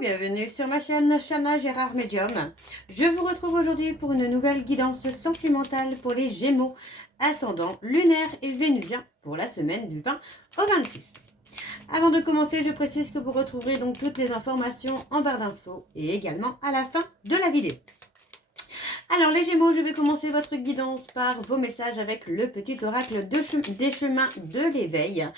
bienvenue sur ma chaîne Chana Gérard Medium. Je vous retrouve aujourd'hui pour une nouvelle guidance sentimentale pour les Gémeaux, ascendant lunaire et vénusien pour la semaine du 20 au 26. Avant de commencer, je précise que vous retrouverez donc toutes les informations en barre d'infos et également à la fin de la vidéo. Alors les Gémeaux, je vais commencer votre guidance par vos messages avec le petit oracle des chemins de l'éveil.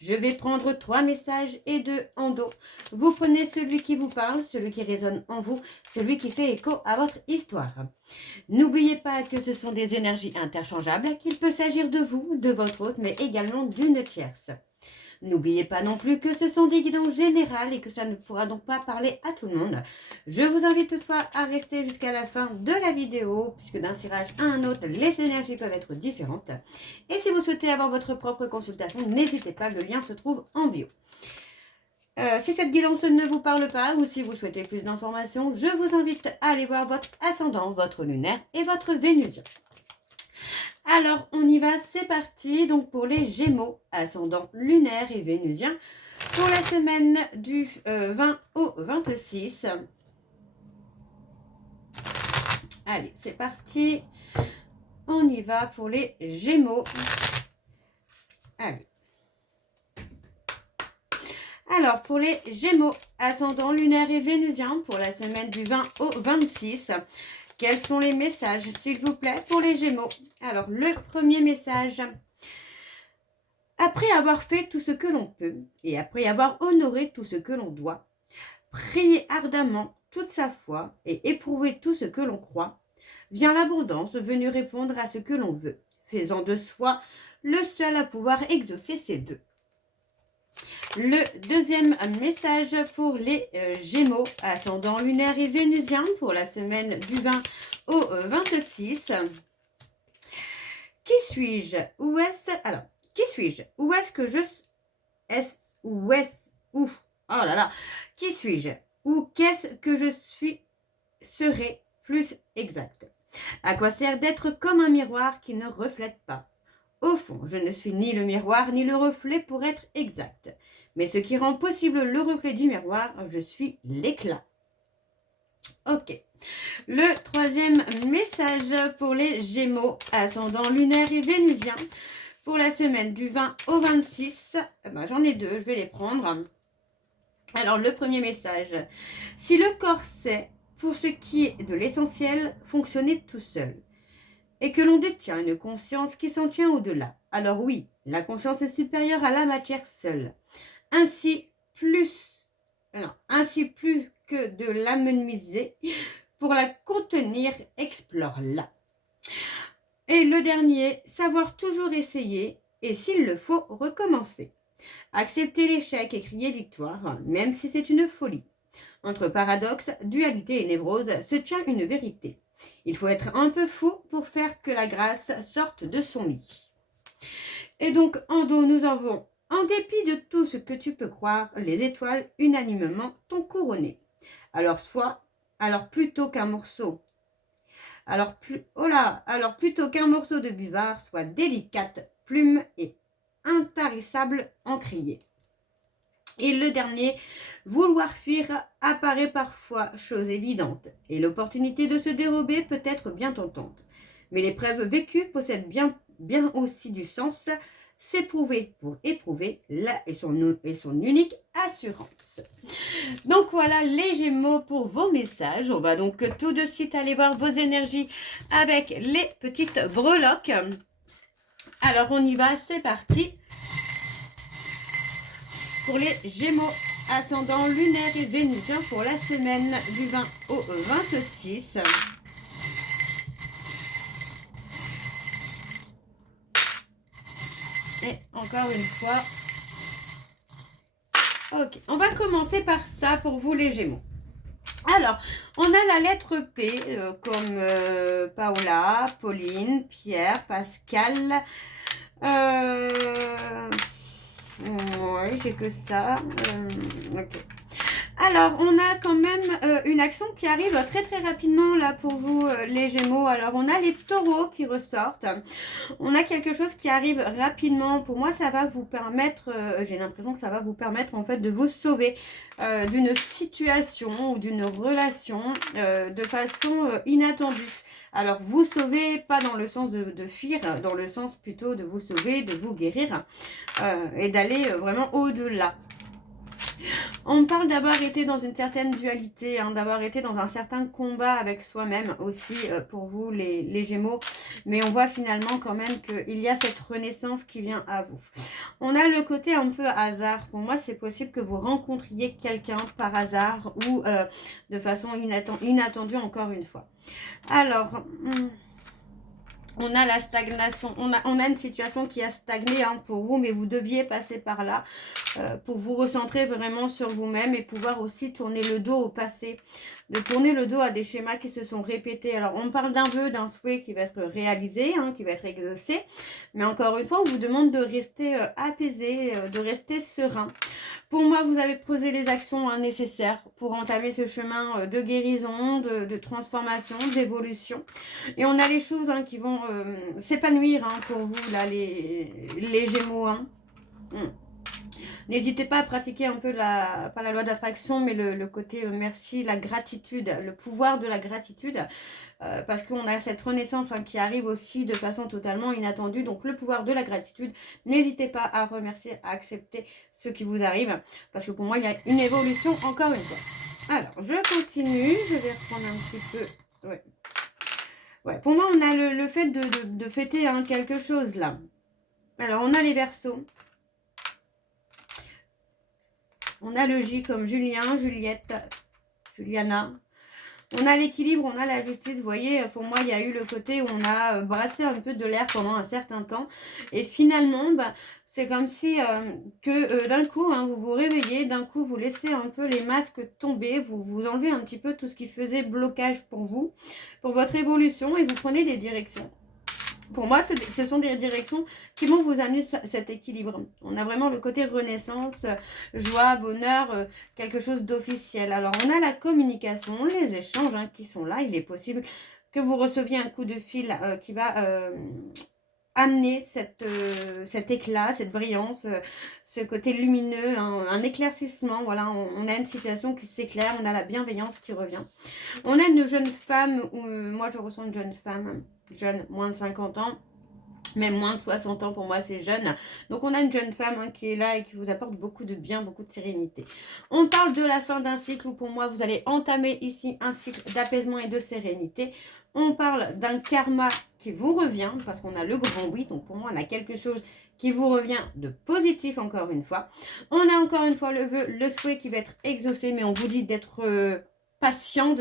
Je vais prendre 3 messages et 2 en dos. Vous prenez celui qui vous parle, celui qui résonne en vous, celui qui fait écho à votre histoire. N'oubliez pas que ce sont des énergies interchangeables, qu'il peut s'agir de vous, de votre hôte, mais également d'une tierce. N'oubliez pas non plus que ce sont des guidances générales et que ça ne pourra donc pas parler à tout le monde. Je vous invite toutefois à rester jusqu'à la fin de la vidéo, puisque d'un tirage à un autre, les énergies peuvent être différentes. Et si vous souhaitez avoir votre propre consultation, n'hésitez pas, le lien se trouve en bio. Si cette guidance ne vous parle pas ou si vous souhaitez plus d'informations, je vous invite à aller voir votre ascendant, votre lunaire et votre vénusien. Alors, on y va, c'est parti. Donc, pour les Gémeaux, ascendant lunaire et vénusien, pour la semaine du 20 au 26. Allez, c'est parti. On y va pour les Gémeaux. Allez. Alors, pour les Gémeaux, ascendant lunaire et vénusien, pour la semaine du 20 au 26, quels sont les messages, s'il vous plaît, pour les Gémeaux? Alors, le premier message. Après avoir fait tout ce que l'on peut et après avoir honoré tout ce que l'on doit, prier ardemment toute sa foi et éprouver tout ce que l'on croit, vient l'abondance venue répondre à ce que l'on veut, faisant de soi le seul à pouvoir exaucer ses vœux. Le deuxième message pour les Gémeaux, ascendant lunaire et vénusien, pour la semaine du 20 au 26. Qui suis-je? Où est-ce? Alors, qui suis-je? Où est-ce que je... Où? Oh là là. Qui suis-je? Ou qu'est-ce que je suis? Serait plus exact. À quoi sert d'être comme un miroir qui ne reflète pas? Au fond, je ne suis ni le miroir ni le reflet pour être exact. Mais ce qui rend possible le reflet du miroir, je suis l'éclat. Ok. Le troisième message pour les Gémeaux, ascendant lunaire et vénusien, pour la semaine du 20 au 26. J'en ai deux, je vais les prendre. Alors, le premier message. Si le corps sait, pour ce qui est de l'essentiel, fonctionner tout seul, et que l'on détient une conscience qui s'en tient au-delà, alors oui, la conscience est supérieure à la matière seule. Ainsi plus que de l'amenuiser, pour la contenir, explore-la. Et le dernier, savoir toujours essayer et s'il le faut, recommencer. Accepter l'échec et crier victoire, même si c'est une folie. Entre paradoxe, dualité et névrose se tient une vérité. Il faut être un peu fou pour faire que la grâce sorte de son lit. Et donc, en dos, nous avons, en dépit de tout ce que tu peux croire, les étoiles unanimement t'ont couronné. Alors plutôt qu'un morceau. Alors plutôt qu'un morceau de buvard, soit délicate, plume et intarissable encrier. Et le dernier, vouloir fuir apparaît parfois chose évidente, et l'opportunité de se dérober peut être bien tentante. Mais l'épreuve vécue possède bien aussi du sens, s'éprouver pour éprouver, là est son unique assurance. Donc voilà les Gémeaux pour vos messages. On va donc tout de suite aller voir vos énergies avec les petites breloques. Alors on y va, c'est parti. Pour les Gémeaux, ascendant lunaire et vénusien pour la semaine du 20 au 26. Et encore une fois. Ok, on va commencer par ça pour vous les Gémeaux. Alors, on a la lettre P comme Paola, Pauline, Pierre, Pascal. Ouais, j'ai que ça. Ok. Alors, on a quand même une action qui arrive très très rapidement là pour vous les Gémeaux. Alors, on a les taureaux qui ressortent. On a quelque chose qui arrive rapidement. Pour moi, ça va vous permettre, j'ai l'impression que ça va vous permettre en fait de vous sauver d'une situation ou d'une relation de façon inattendue. Alors, vous sauver, pas dans le sens de fuir, dans le sens plutôt de vous sauver, de vous guérir et d'aller vraiment au-delà. On parle d'avoir été dans une certaine dualité, hein, d'avoir été dans un certain combat avec soi-même aussi pour vous les Gémeaux. Mais on voit finalement quand même qu'il y a cette renaissance qui vient à vous. On a le côté un peu hasard. Pour moi, c'est possible que vous rencontriez quelqu'un par hasard ou de façon inattendue encore une fois. Alors... on a la stagnation, on a une situation qui a stagné hein, pour vous, mais vous deviez passer par là pour vous recentrer vraiment sur vous-même et pouvoir aussi tourner le dos au passé, de tourner le dos à des schémas qui se sont répétés. Alors, on parle d'un vœu, d'un souhait qui va être réalisé, hein, qui va être exaucé, mais encore une fois, on vous demande de rester apaisé, de rester serein. Pour moi, vous avez posé les actions nécessaires pour entamer ce chemin de guérison, de transformation, d'évolution. Et on a les choses hein, qui vont s'épanouir hein, pour vous, là, les Gémeaux. Hein. N'hésitez pas à pratiquer un peu, pas la loi d'attraction, mais le côté merci, la gratitude, le pouvoir de la gratitude. Parce qu'on a cette renaissance hein, qui arrive aussi de façon totalement inattendue. Donc le pouvoir de la gratitude, n'hésitez pas à remercier, à accepter ce qui vous arrive. Parce que pour moi, il y a une évolution encore une fois. Alors, je continue. Je vais reprendre un petit peu... Ouais. Ouais, pour moi, on a le fait de fêter hein, quelque chose là. Alors, on a les Verseaux. On a le J comme Julien, Juliette, Juliana. On a l'équilibre, on a la justice. Vous voyez, pour moi, il y a eu le côté où on a brassé un peu de l'air pendant un certain temps. Et finalement, bah, c'est comme si d'un coup, hein, vous vous réveillez, d'un coup, vous laissez un peu les masques tomber. Vous enlevez un petit peu tout ce qui faisait blocage pour vous, pour votre évolution, et vous prenez des directions. Pour moi, ce sont des directions qui vont vous amener cet équilibre. On a vraiment le côté renaissance, joie, bonheur, quelque chose d'officiel. Alors, on a la communication, les échanges hein, qui sont là. Il est possible que vous receviez un coup de fil qui va amener cet éclat, cette brillance, ce côté lumineux, un éclaircissement. Voilà, on a une situation qui s'éclaire, on a la bienveillance qui revient. On a une jeune femme, moi je ressens une jeune femme, jeune, moins de 50 ans, même moins de 60 ans pour moi c'est jeune. Donc on a une jeune femme hein, qui est là et qui vous apporte beaucoup de bien, beaucoup de sérénité. On parle de la fin d'un cycle où pour moi vous allez entamer ici un cycle d'apaisement et de sérénité. On parle d'un karma qui vous revient parce qu'on a le grand oui. Donc pour moi on a quelque chose qui vous revient de positif encore une fois. On a encore une fois le vœu, le souhait qui va être exaucé, mais on vous dit d'être... patient,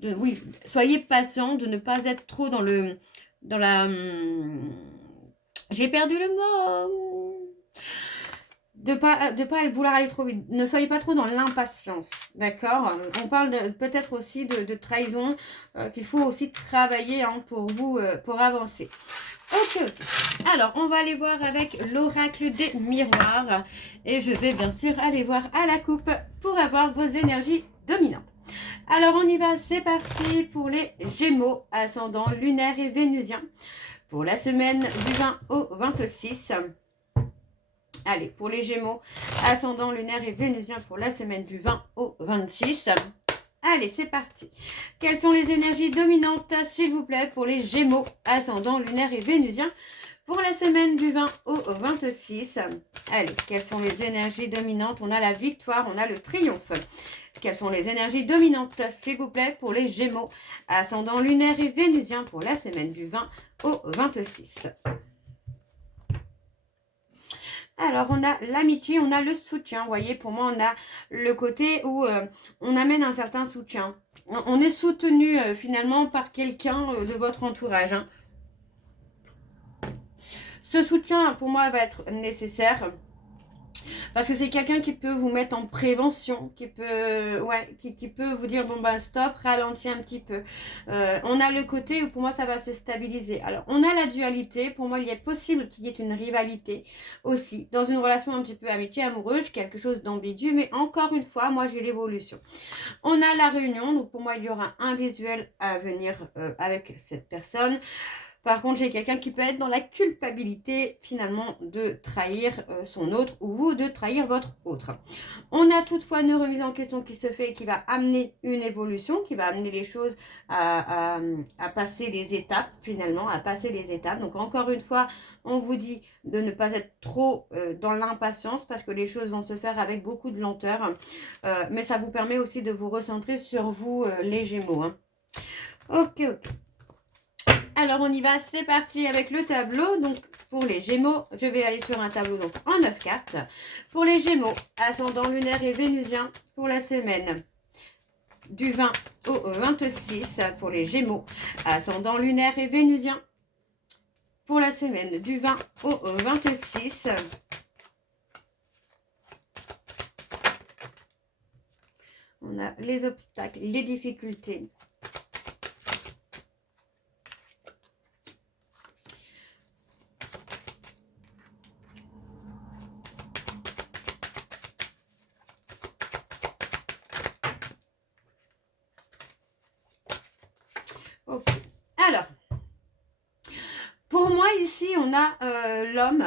oui, soyez patient, de ne pas être trop dans la, j'ai perdu le mot, de pas vouloir aller trop vite, ne soyez pas trop dans l'impatience, d'accord. On parle peut-être aussi de trahison, qu'il faut aussi travailler hein, pour vous, pour avancer. Ok. Alors, on va aller voir avec l'oracle des miroirs, et je vais bien sûr aller voir à la coupe pour avoir vos énergies dominantes. Alors, on y va, c'est parti pour les Gémeaux, ascendant lunaire et vénusien, pour la semaine du 20 au 26. Allez, pour les Gémeaux, ascendant lunaire et vénusien, pour la semaine du 20 au 26. Allez, c'est parti. Quelles sont les énergies dominantes, s'il vous plaît, pour les Gémeaux, ascendant lunaire et vénusien, pour la semaine du 20 au 26. Allez, quelles sont les énergies dominantes? On a la victoire, on a le triomphe. Quelles sont les énergies dominantes, s'il vous plaît, pour les Gémeaux, ascendant lunaire et vénusien, pour la semaine du 20 au 26. Alors, on a l'amitié, on a le soutien. Vous voyez, pour moi, on a le côté où on amène un certain soutien. On est soutenu finalement par quelqu'un de votre entourage. Hein. Ce soutien, pour moi, va être nécessaire. Parce que c'est quelqu'un qui peut vous mettre en prévention, qui peut, ouais, qui peut vous dire, bon ben stop, ralentis un petit peu. On a le côté où pour moi ça va se stabiliser. Alors on a la dualité, pour moi il est possible qu'il y ait une rivalité aussi, dans une relation un petit peu amitié, amoureuse, quelque chose d'ambigu, mais encore une fois, moi j'ai l'évolution. On a la réunion, donc pour moi il y aura un visuel à venir avec cette personne. Par contre, j'ai quelqu'un qui peut être dans la culpabilité finalement de trahir son autre ou vous de trahir votre autre. On a toutefois une remise en question qui se fait et qui va amener une évolution, qui va amener les choses à passer les étapes finalement, à passer les étapes. Donc encore une fois, on vous dit de ne pas être trop dans l'impatience parce que les choses vont se faire avec beaucoup de lenteur. Mais ça vous permet aussi de vous recentrer sur vous les Gémeaux. Hein. Ok, ok. Alors on y va, c'est parti avec le tableau. Donc pour les Gémeaux, je vais aller sur un tableau donc en 9 cartes. Pour les Gémeaux, ascendant lunaire et vénusien pour la semaine du 20 au 26. Pour les Gémeaux, ascendant lunaire et vénusien pour la semaine du 20 au 26. On a les obstacles, les difficultés. Ok. Alors, pour moi ici, on a l'homme,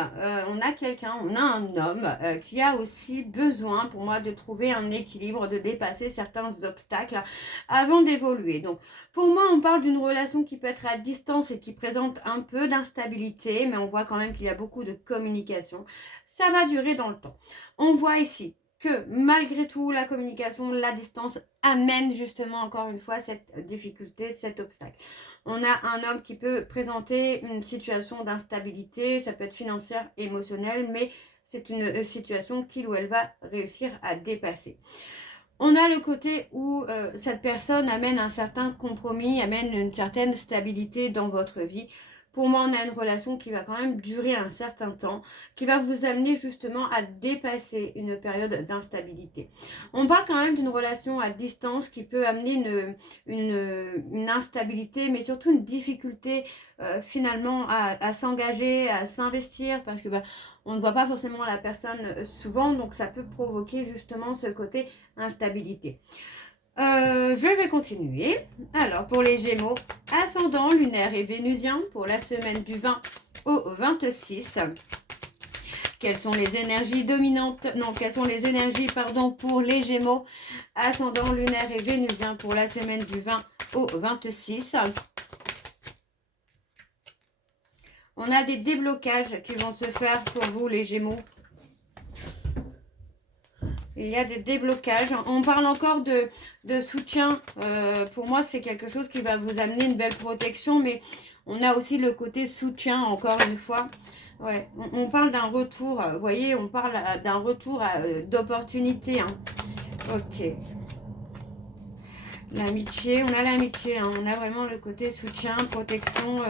on a quelqu'un, on a un homme qui a aussi besoin pour moi de trouver un équilibre, de dépasser certains obstacles avant d'évoluer. Donc pour moi, on parle d'une relation qui peut être à distance et qui présente un peu d'instabilité, mais on voit quand même qu'il y a beaucoup de communication. Ça va durer dans le temps. On voit ici que malgré tout, la communication, la distance amène justement encore une fois cette difficulté, cet obstacle. On a un homme qui peut présenter une situation d'instabilité, ça peut être financière, émotionnelle, mais c'est une situation qu'il ou elle va réussir à dépasser. On a le côté où cette personne amène un certain compromis, amène une certaine stabilité dans votre vie. Pour moi, on a une relation qui va quand même durer un certain temps, qui va vous amener justement à dépasser une période d'instabilité. On parle quand même d'une relation à distance qui peut amener une instabilité, mais surtout une difficulté finalement à s'engager, à s'investir, parce que on ne voit pas forcément la personne souvent, donc ça peut provoquer justement ce côté instabilité. Je vais continuer. Alors, pour les Gémeaux, ascendant lunaire et vénusien pour la semaine du 20 au 26. Quelles sont les énergies dominantes? Non, quelles sont les énergies, pardon, pour les Gémeaux, ascendant lunaire et vénusien pour la semaine du 20 au 26. On a des déblocages qui vont se faire pour vous, les Gémeaux. Il y a des déblocages. On parle encore de soutien. Pour moi, c'est quelque chose qui va vous amener une belle protection. Mais on a aussi le côté soutien, encore une fois. Ouais, on parle d'un retour. Vous voyez, on parle d'un retour d'opportunité. Hein. Ok. L'amitié, on a l'amitié. Hein. On a vraiment le côté soutien, protection.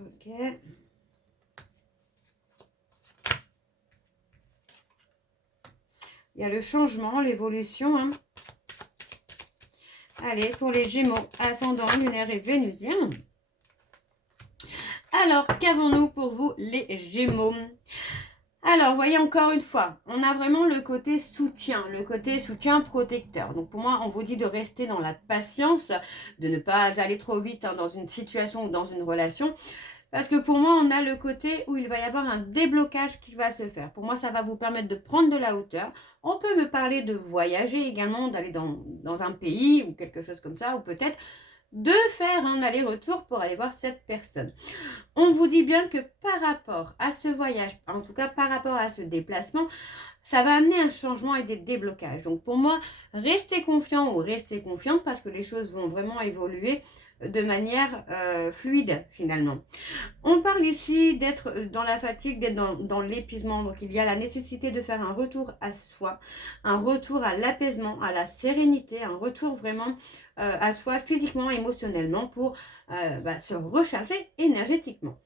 Ok. Il y a le changement, l'évolution. Hein. Allez, pour les Gémeaux, ascendant lunaire et vénusien. Alors, qu'avons-nous pour vous, les Gémeaux? Alors, voyez encore une fois, on a vraiment le côté soutien protecteur. Donc, pour moi, on vous dit de rester dans la patience, de ne pas aller trop vite hein, dans une situation ou dans une relation. Parce que pour moi, on a le côté où il va y avoir un déblocage qui va se faire. Pour moi, ça va vous permettre de prendre de la hauteur. On peut me parler de voyager également, d'aller dans un pays ou quelque chose comme ça, ou peut-être de faire un aller-retour pour aller voir cette personne. On vous dit bien que par rapport à ce voyage, en tout cas par rapport à ce déplacement, ça va amener un changement et des déblocages. Donc pour moi, restez confiant ou restez confiante parce que les choses vont vraiment évoluer de manière fluide finalement. On parle ici d'être dans la fatigue, d'être dans l'épuisement. Donc il y a la nécessité de faire un retour à soi, un retour à l'apaisement, à la sérénité, un retour vraiment à soi physiquement, émotionnellement pour se recharger énergétiquement.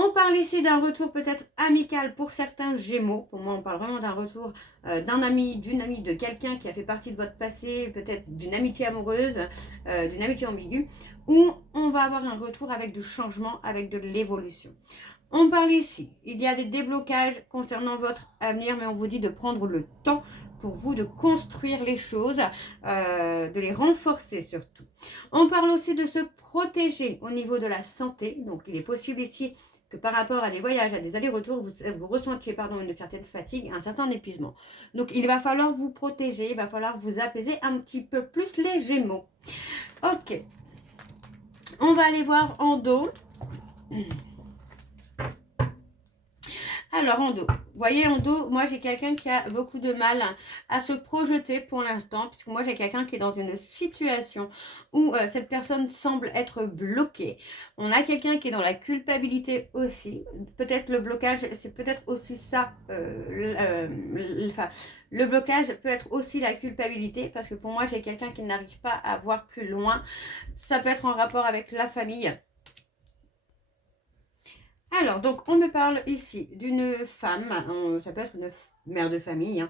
On parle ici d'un retour peut-être amical pour certains Gémeaux. Pour moi, on parle vraiment d'un retour d'un ami, d'une amie, de quelqu'un qui a fait partie de votre passé, peut-être d'une amitié amoureuse, d'une amitié ambiguë, où on va avoir un retour avec du changement, avec de l'évolution. On parle ici, il y a des déblocages concernant votre avenir, mais on vous dit de prendre le temps pour vous de construire les choses, de les renforcer surtout. On parle aussi de se protéger au niveau de la santé. Donc, il est possible ici que par rapport à des voyages, à des allers-retours, vous ressentiez une certaine fatigue, un certain épuisement. Donc, il va falloir vous protéger, il va falloir vous apaiser un petit peu plus les Gémeaux. Ok, on va aller voir en dos. Alors, en dos, vous voyez, en dos, moi, j'ai quelqu'un qui a beaucoup de mal à se projeter pour l'instant, puisque moi, j'ai quelqu'un qui est dans une situation où cette personne semble être bloquée. On a quelqu'un qui est dans la culpabilité aussi. Peut-être le blocage, c'est peut-être aussi ça. Le blocage peut être aussi la culpabilité, parce que pour moi, j'ai quelqu'un qui n'arrive pas à voir plus loin. Ça peut être en rapport avec la famille. Alors, donc, on me parle ici d'une femme, ça peut être une mère de famille,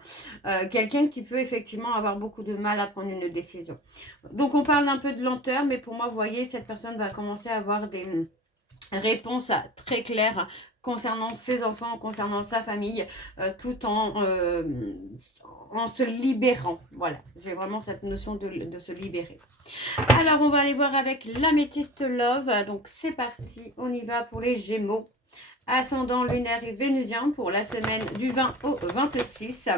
hein, quelqu'un qui peut effectivement avoir beaucoup de mal à prendre une décision. Donc, on parle d'un peu de lenteur, mais pour moi, vous voyez, cette personne va commencer à avoir des réponses très claires concernant ses enfants, concernant sa famille, tout en se libérant. Voilà, j'ai vraiment cette notion de se libérer. Alors, on va aller voir avec l'améthyste love. Donc, c'est parti. On y va pour les Gémeaux. Ascendant lunaire et vénusien pour la semaine du 20 au 26.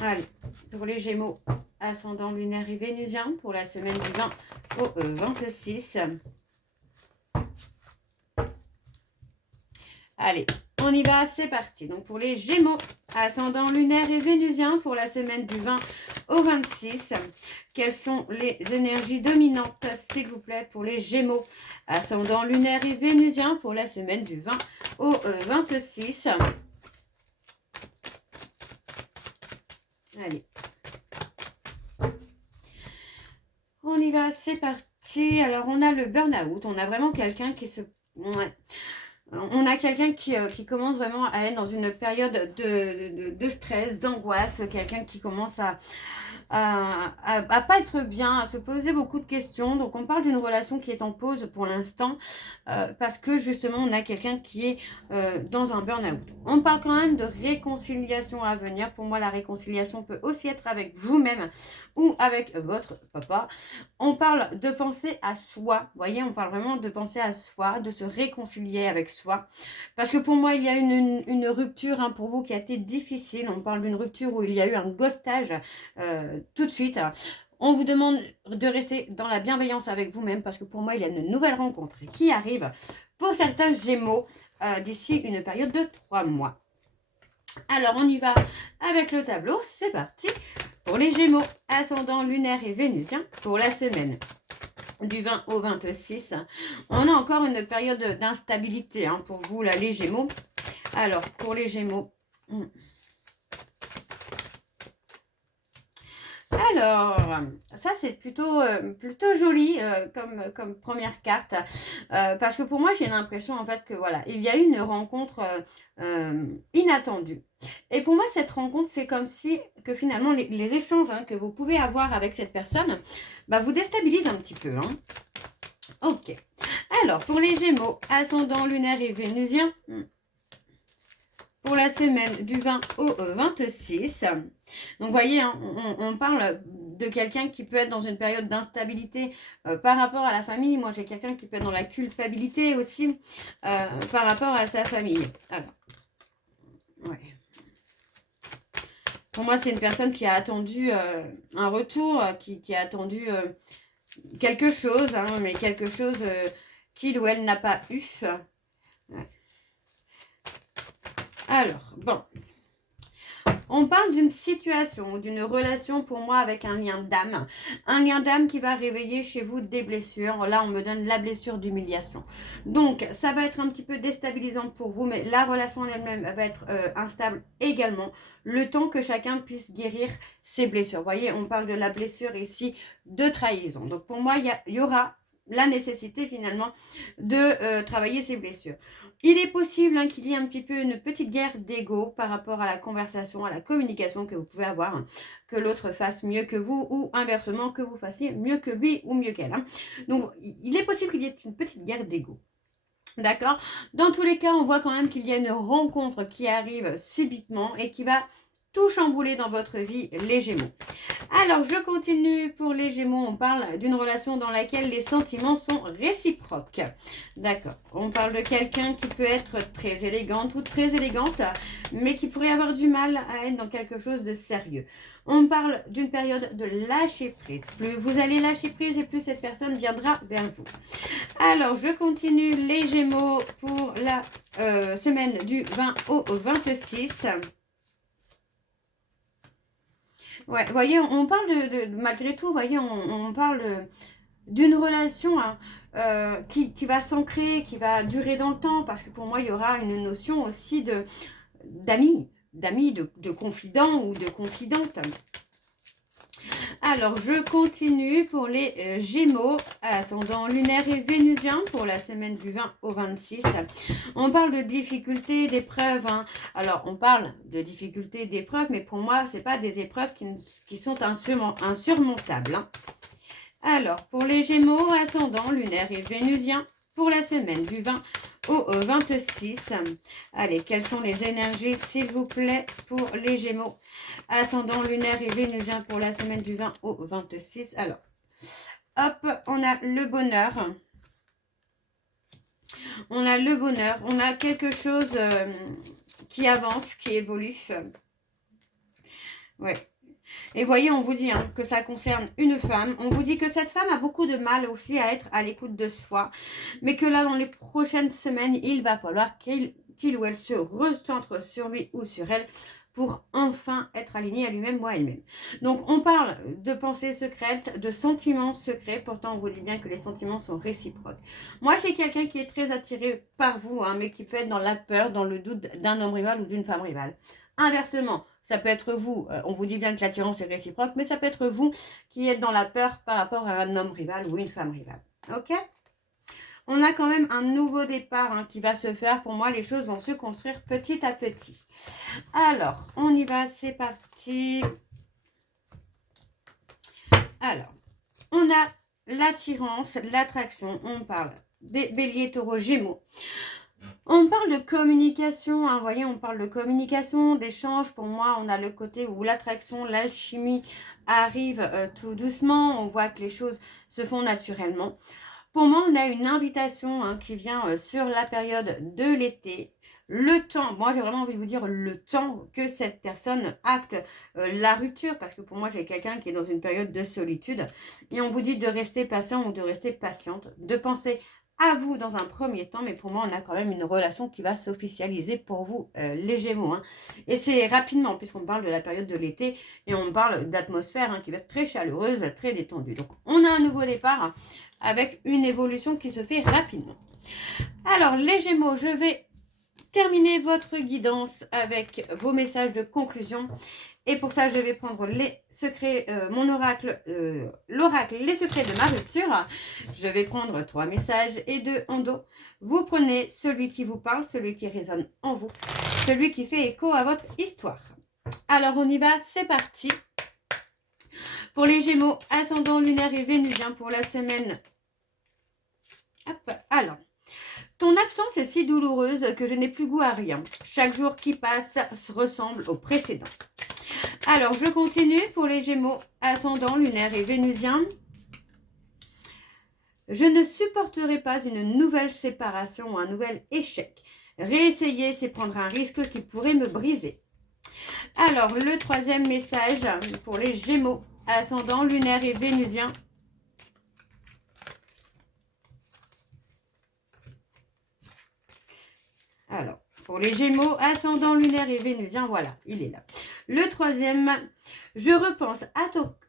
Allez, pour les Gémeaux, ascendant lunaire et vénusien pour la semaine du 20 au 26. Allez, on y va, c'est parti. Donc pour les Gémeaux, ascendant lunaire et vénusien pour la semaine du 20 au 26. Quelles sont les énergies dominantes, s'il vous plaît, pour les Gémeaux, ascendant lunaire et vénusien pour la semaine du 20 au 26. Allez. On y va, c'est parti. Alors, on a le burn-out. On a vraiment quelqu'un qui se... Ouais. On a quelqu'un qui commence vraiment à être dans une période de stress, d'angoisse. Quelqu'un qui commence à pas être bien, à se poser beaucoup de questions. Donc, on parle d'une relation qui est en pause pour l'instant parce que justement, on a quelqu'un qui est dans un burn-out. On parle quand même de réconciliation à venir. Pour moi, la réconciliation peut aussi être avec vous-même ou avec votre papa. On parle de penser à soi. Vous voyez, on parle vraiment de penser à soi, de se réconcilier avec soi. Parce que pour moi, il y a une rupture pour vous qui a été difficile. On parle d'une rupture où il y a eu un ghostage tout de suite. On vous demande de rester dans la bienveillance avec vous-même parce que pour moi, il y a une nouvelle rencontre qui arrive pour certains Gémeaux d'ici une période de 3 mois. Alors, on y va avec le tableau. C'est parti pour les Gémeaux, ascendant lunaire et vénusien pour la semaine du 20 au 26. On a encore une période d'instabilité pour vous, là, les Gémeaux. Alors, pour les Gémeaux... Alors, ça c'est plutôt joli comme première carte parce que pour moi j'ai l'impression en fait que voilà, il y a eu une rencontre inattendue. Et pour moi cette rencontre c'est comme si que finalement les échanges que vous pouvez avoir avec cette personne vous déstabilisent un petit peu. Ok. Alors pour les Gémeaux, ascendant lunaire et vénusien. Pour la semaine du 20 au 26. Donc, vous voyez, on parle de quelqu'un qui peut être dans une période d'instabilité par rapport à la famille. Moi, j'ai quelqu'un qui peut être dans la culpabilité aussi par rapport à sa famille. Alors, ouais. Pour moi, c'est une personne qui a attendu un retour, qui a attendu quelque chose, mais quelque chose qu'il ou elle n'a pas eu. Ouais. Alors, bon, On parle d'une situation, d'une relation pour moi avec un lien d'âme. Un lien d'âme qui va réveiller chez vous des blessures. Là, on me donne la blessure d'humiliation. Donc, ça va être un petit peu déstabilisant pour vous, mais la relation en elle-même va être instable également. Le temps que chacun puisse guérir ses blessures. Vous voyez, on parle de la blessure ici de trahison. Donc, pour moi, il y aura la nécessité finalement de travailler ses blessures. Il est possible qu'il y ait un petit peu une petite guerre d'ego par rapport à la conversation, à la communication que vous pouvez avoir, que l'autre fasse mieux que vous ou inversement que vous fassiez mieux que lui ou mieux qu'elle. Donc il est possible qu'il y ait une petite guerre d'ego. D'accord? Dans tous les cas, on voit quand même qu'il y a une rencontre qui arrive subitement et qui va tout chambouler dans votre vie, les Gémeaux. Alors, je continue pour les Gémeaux. On parle d'une relation dans laquelle les sentiments sont réciproques. D'accord. On parle de quelqu'un qui peut être très élégante ou très élégante, mais qui pourrait avoir du mal à être dans quelque chose de sérieux. On parle d'une période de lâcher prise. Plus vous allez lâcher prise et plus cette personne viendra vers vous. Alors, je continue les Gémeaux pour la semaine du 20 au 26. Ouais, vous voyez, on parle malgré tout, vous voyez, on parle d'une relation qui va s'ancrer, qui va durer dans le temps, parce que pour moi, il y aura une notion aussi d'amis, de confidents ou de confidentes. Alors, je continue pour les Gémeaux, ascendant lunaire et vénusien pour la semaine du 20 au 26. On parle de difficultés, d'épreuves. Alors, on parle de difficultés, d'épreuves, mais pour moi, ce n'est pas des épreuves qui sont insurmontables. Alors, pour les Gémeaux, ascendant lunaire et vénusien pour la semaine du 20 au 26. Allez, quelles sont les énergies, s'il vous plaît, pour les Gémeaux? Ascendant lunaire et vénusien pour la semaine du 20 au 26. Alors, hop, on a le bonheur. On a le bonheur. On a quelque chose qui avance, qui évolue. Ouais. Et voyez, on vous dit que ça concerne une femme. On vous dit que cette femme a beaucoup de mal aussi à être à l'écoute de soi. Mais que là, dans les prochaines semaines, il va falloir qu'il ou elle se recentre sur lui ou sur elle pour enfin être aligné à lui-même ou à elle-même. Donc, on parle de pensées secrètes, de sentiments secrets. Pourtant, on vous dit bien que les sentiments sont réciproques. Moi, j'ai quelqu'un qui est très attiré par vous, mais qui peut être dans la peur, dans le doute d'un homme rival ou d'une femme rivale. Inversement, ça peut être vous, on vous dit bien que l'attirance est réciproque, mais ça peut être vous qui êtes dans la peur par rapport à un homme rival ou une femme rivale. Ok? On a quand même un nouveau départ qui va se faire. Pour moi, les choses vont se construire petit à petit. Alors, on y va, c'est parti. Alors, on a l'attirance, l'attraction. On parle des béliers, taureaux, gémeaux. On parle de communication, vous voyez, on parle de communication, d'échange. Pour moi, on a le côté où l'attraction, l'alchimie arrive tout doucement. On voit que les choses se font naturellement. Pour moi, on a une invitation qui vient sur la période de l'été. Le temps, moi j'ai vraiment envie de vous dire le temps que cette personne acte la rupture, parce que pour moi j'ai quelqu'un qui est dans une période de solitude et on vous dit de rester patient ou de rester patiente, de penser à vous dans un premier temps, mais pour moi on a quand même une relation qui va s'officialiser pour vous les Gémeaux. Et c'est rapidement puisqu'on parle de la période de l'été et on parle d'atmosphère qui va être très chaleureuse, très détendue. Donc on a un nouveau départ avec une évolution qui se fait rapidement. Alors les Gémeaux, je vais terminer votre guidance avec vos messages de conclusion. Et pour ça, je vais prendre les secrets, mon oracle, l'oracle, les secrets de ma rupture. Je vais prendre 3 messages et 2 en dos. Vous prenez celui qui vous parle, celui qui résonne en vous, celui qui fait écho à votre histoire. Alors, on y va, c'est parti. Pour les Gémeaux, ascendant lunaire et vénusien pour la semaine. Hop, alors. Ton absence est si douloureuse que je n'ai plus goût à rien. Chaque jour qui passe ressemble au précédent. Alors, je continue pour les Gémeaux, ascendant lunaire et vénusien. Je ne supporterai pas une nouvelle séparation ou un nouvel échec. Réessayer, c'est prendre un risque qui pourrait me briser. Alors, le 3e message pour les Gémeaux, ascendant lunaire et vénusien. Alors, pour les Gémeaux, ascendant lunaire et vénusien, voilà, il est là. Le troisième, je repense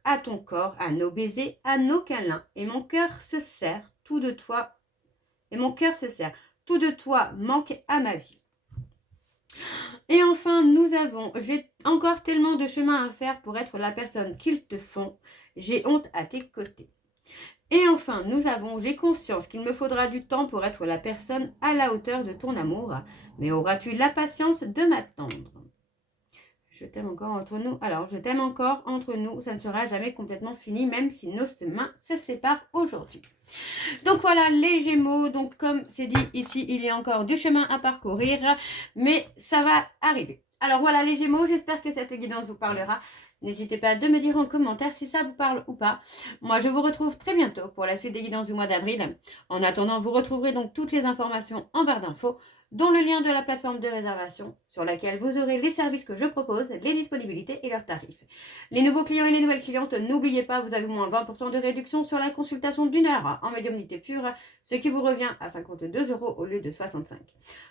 à ton corps, à nos baisers, à nos câlins, et mon cœur se serre tout de toi, tout de toi manque à ma vie. Et enfin, j'ai encore tellement de chemin à faire pour être la personne qu'ils te font, j'ai honte à tes côtés. Et enfin, j'ai conscience qu'il me faudra du temps pour être la personne à la hauteur de ton amour, mais auras-tu la patience de m'attendre? Je t'aime encore entre nous. Alors, je t'aime encore entre nous. Ça ne sera jamais complètement fini, même si nos chemins se séparent aujourd'hui. Donc voilà, les Gémeaux. Donc comme c'est dit ici, il y a encore du chemin à parcourir, mais ça va arriver. Alors voilà, les Gémeaux, j'espère que cette guidance vous parlera. N'hésitez pas de me dire en commentaire si ça vous parle ou pas. Moi, je vous retrouve très bientôt pour la suite des guidances du mois d'avril. En attendant, vous retrouverez donc toutes les informations en barre d'infos, dont le lien de la plateforme de réservation sur laquelle vous aurez les services que je propose, les disponibilités et leurs tarifs. Les nouveaux clients et les nouvelles clientes, n'oubliez pas, vous avez moins 20% de réduction sur la consultation d'une heure en médiumnité pure, ce qui vous revient à 52 € au lieu de 65.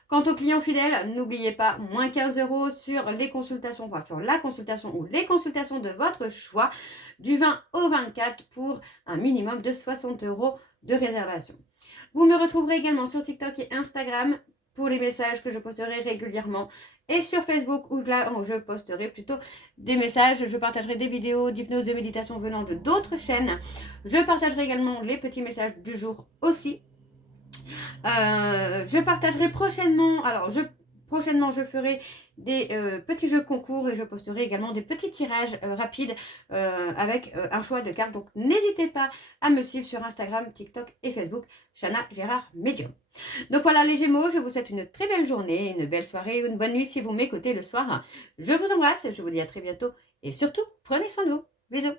Quant aux clients fidèles, n'oubliez pas, moins 15 € sur les consultations, enfin sur la consultation ou les consultations de votre choix, du 20 au 24 pour un minimum de 60 € de réservation. Vous me retrouverez également sur TikTok et Instagram pour les messages que je posterai régulièrement, et sur Facebook où je posterai plutôt des messages, je partagerai des vidéos d'hypnose, de méditation venant de d'autres chaînes. Je partagerai également les petits messages du jour aussi. Je partagerai prochainement, prochainement je ferai des petits jeux concours et je posterai également des petits tirages rapides avec un choix de cartes. Donc n'hésitez pas à me suivre sur Instagram, TikTok et Facebook, Chana Gérard Medium. Donc voilà les Gémeaux, je vous souhaite une très belle journée, une belle soirée, une bonne nuit si vous m'écoutez le soir. Je vous embrasse, je vous dis à très bientôt et surtout, prenez soin de vous. Bisous.